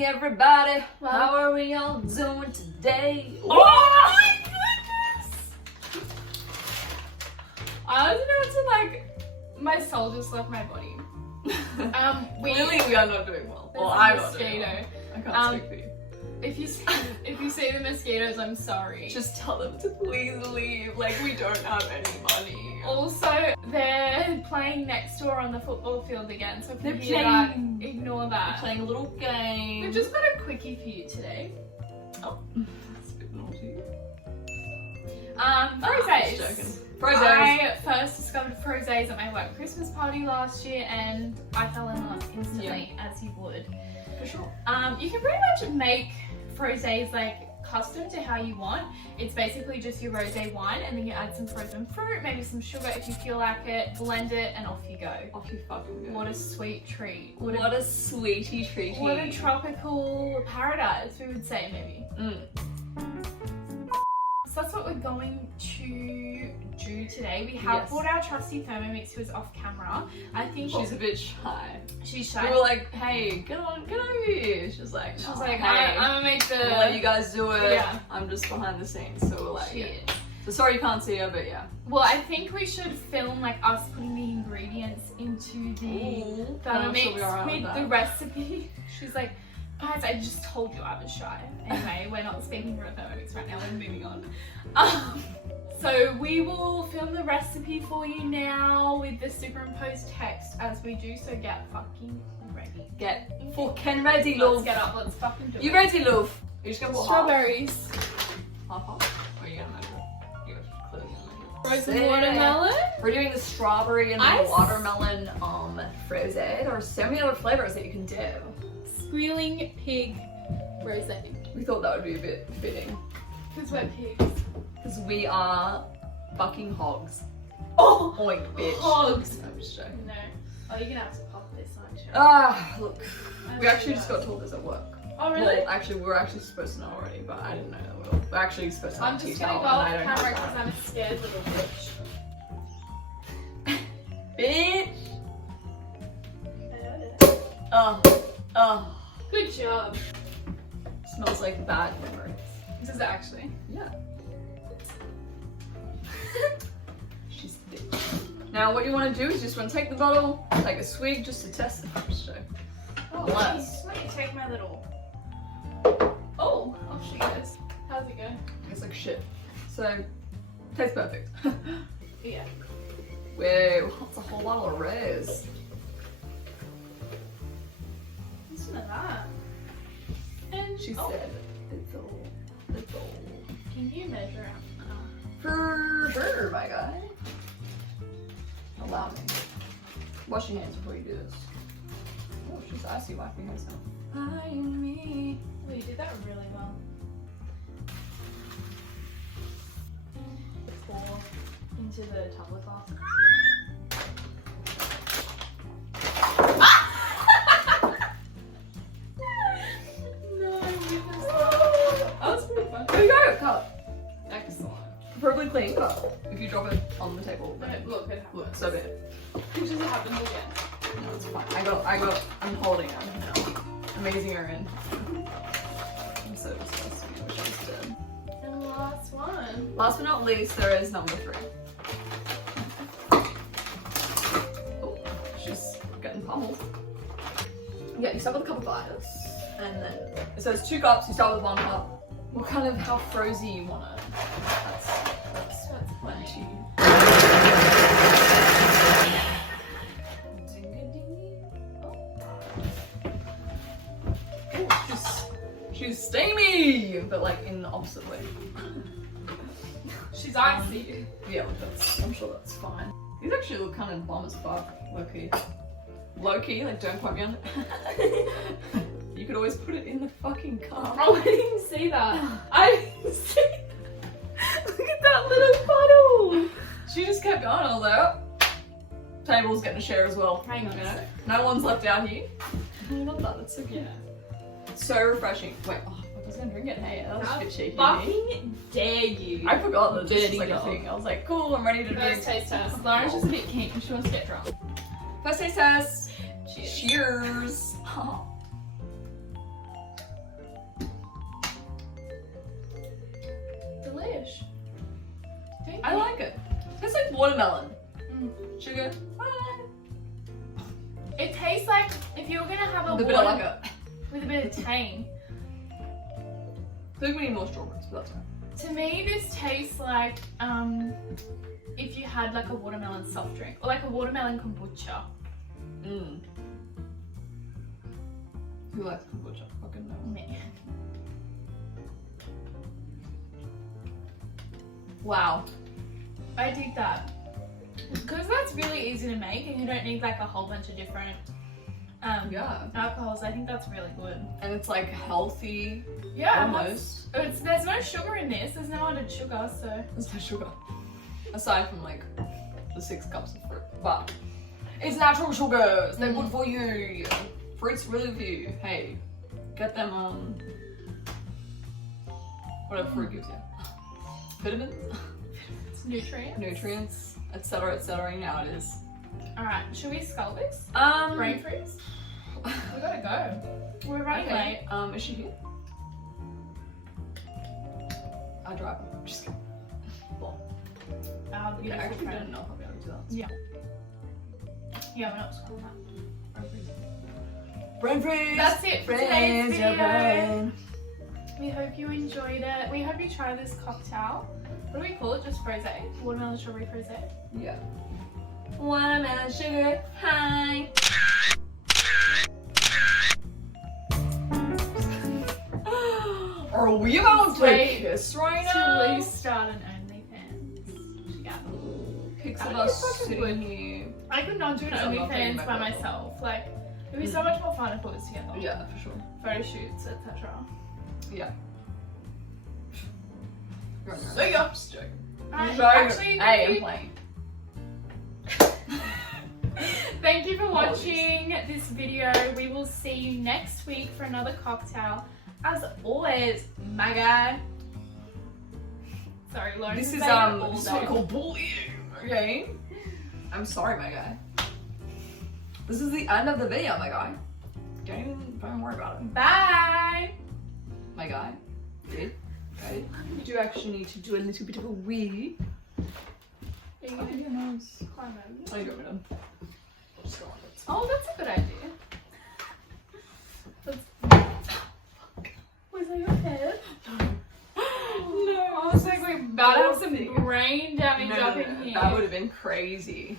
Hey everybody, how are we all doing today? Oh my goodness! I was about to like, my soul just left my body. Clearly we are not doing well. Well, I'm not doing well. I can't speak for you. If you see the mosquitoes, I'm sorry. Just tell them to please leave. Like, we don't have any money. Also, they're playing next door on the football field again, so if you hear that, ignore that. They're playing a little game. We've just got a quickie for you today. Oh, that's a bit naughty. Frosés. Frosés. I first discovered frosés at my work Christmas party last year, and I fell in love instantly, as you would. For sure. You can pretty much make frosés like custom to how you want. It's basically just your rosé wine, and then you add some frozen fruit, maybe some sugar if you feel like it, blend it, and off you go. Off you fucking go. What a sweet treat. What a sweetie treaty. What a tropical paradise, we would say, maybe. So that's what we're going to do today. We have brought our trusty Thermomix, who is off camera. I think she's a bit shy. She's shy. We were like, hey, get over here. She's like, no, hey, I'm gonna make the... I'll let you guys do it. Yeah. I'm just behind the scenes. So we're like, So sorry you can't see her, but yeah. Well, I think we should film like us putting the ingredients into the Thermomix with the recipe. She's like, guys, I just told you I was shy. Anyway, we're not speaking for a Thermomix right now, we're moving on. So we will film the recipe for you now with the superimposed text as we do, so get fucking ready. Get fucking ready, love. Let's get up, let's fucking do it. You ready, love? You're just gonna put strawberries. Half? Or are you gonna measure it? You're clearly gonna measure it. Frozen watermelon? We're doing the strawberry and the watermelon frosé. There are so many other flavors that you can do. Squealing pig rosé. We thought that would be a bit fitting. Because we're pigs. Because we are fucking hogs. Oh! Oink, bitch. Hogs! I'm just joking. No. Oh, you're gonna have to pop this, aren't you? Ah, look. We actually just got told this at work. Oh, really? Well, actually, we were actually supposed to know already, but I didn't know that we're actually supposed to know. I'm just gonna go off camera because I'm a scared little bitch. Bitch! Good job. Smells like bad memory. Does it actually? Yeah. She's thick. Now what you want to do is you just want to take the bottle, take a swig just to test the frosé. Oh, let me take my little... Oh, off she goes. How's it go? It's like shit. So, tastes perfect. Yeah. Whoa, that's a whole bottle of rose. Listen to that. And she said, it's all. Can you measure out? For sure, my guy. Allow me. Wash your hands before you do this. Oh, she's icy wiping herself. I me. Oh, you did that really well. Pour into the tumbler glass. There you go, cup. Excellent. Preferably clean cup. If you drop it on the table, then Look, it happens. Look, so bad. Which just happens again. No, it's fine. I'm holding her now. I'm easing her in. I'm so sweet what she's done. And last one. Last but not least, there is number 3. Oh, she's getting pummeled. Yeah, you start with a cup of ice, and then it says 2 cups, you start with 1 cup. What kind of, how frozy you want it. That's plenty. Oh, she's steamy, but like in the opposite way. She's icy. Yeah, I'm sure that's fine. These actually look kind of bomb as fuck, low key. Low key, like don't quote me on it. You could always put it in the fucking cup. Oh, I didn't see that. I didn't see that. Look at that little puddle. She just kept going. I was like, oh, table's getting a share as well. Hang on a sec. No one's left out here. I love that. That's so cute. So refreshing. Wait, I was gonna drink it. Hey, that was a bit cheeky. Fucking dare you. I forgot that this was like dog. a thing. I was like, cool, I'm ready to drink. First taste test. Lauren's just a bit keen. She wants to get drunk. First taste test. Cheers. Cheers. watermelon. Mm. Sugar. It tastes like if you were gonna have a With a bit of water like a. with a bit of tang. I think we need more strawberries, but that's right. To me, this tastes like if you had like a watermelon soft drink or like a watermelon kombucha. Mm. Who likes kombucha? Fucking no. Me. Wow. I dig that. Because that's really easy to make and you don't need like a whole bunch of different Yeah. alcohols. I think that's really good. And it's like healthy. Yeah, Almost. there's no sugar in this. There's no added sugar, so. There's no sugar. Aside from like the 6 cups of fruit. But it's natural sugars. They're good for you. Fruit's really good for you. Hey, get them whatever fruit gives you. Vitamins, Nutrients. etc., etc. You know how it is. Alright, should we skull this? Brain freeze? We gotta go. We're running late. Is she here? I drive. Just kidding. Our I beautiful actually friend. didn't know if I'd be able to do that. Yeah. Yeah, we're not skulling that. Brain freeze. Brain freeze! That's it for today's Freeze your video. brain. We hope you enjoyed it. We hope you try this cocktail. What do we call it? Just frosé? Watermelon strawberry frosé? Yeah. Watermelon sugar high. Are we about to kiss right now? To restart an OnlyFans. Yeah. Pics That of would be us fucking sitting good. here. I could not do an Because I'm not taking OnlyFans my by clothes off. myself. Like, it'd be so much more fun if it was together. Yeah, for sure. Photo shoots, etc. Yeah. So you're just joking. Actually, Hey, I'm playing. thank you for watching this video. We will see you next week for another cocktail. As always, my guy. Sorry, Lauren. This is all this is day. what we call bullying. Okay. I'm sorry, my guy. This is the end of the video, my guy. Don't worry about it. Bye. My guy. Okay. Okay. You do actually need to do a little bit of a wee. Are you gonna your nose. climb over? I got rid of. Just go on it. Oh, that's a good idea. Was that your head? No. I was like, we're about to have some brain damage up in here. That would have been crazy.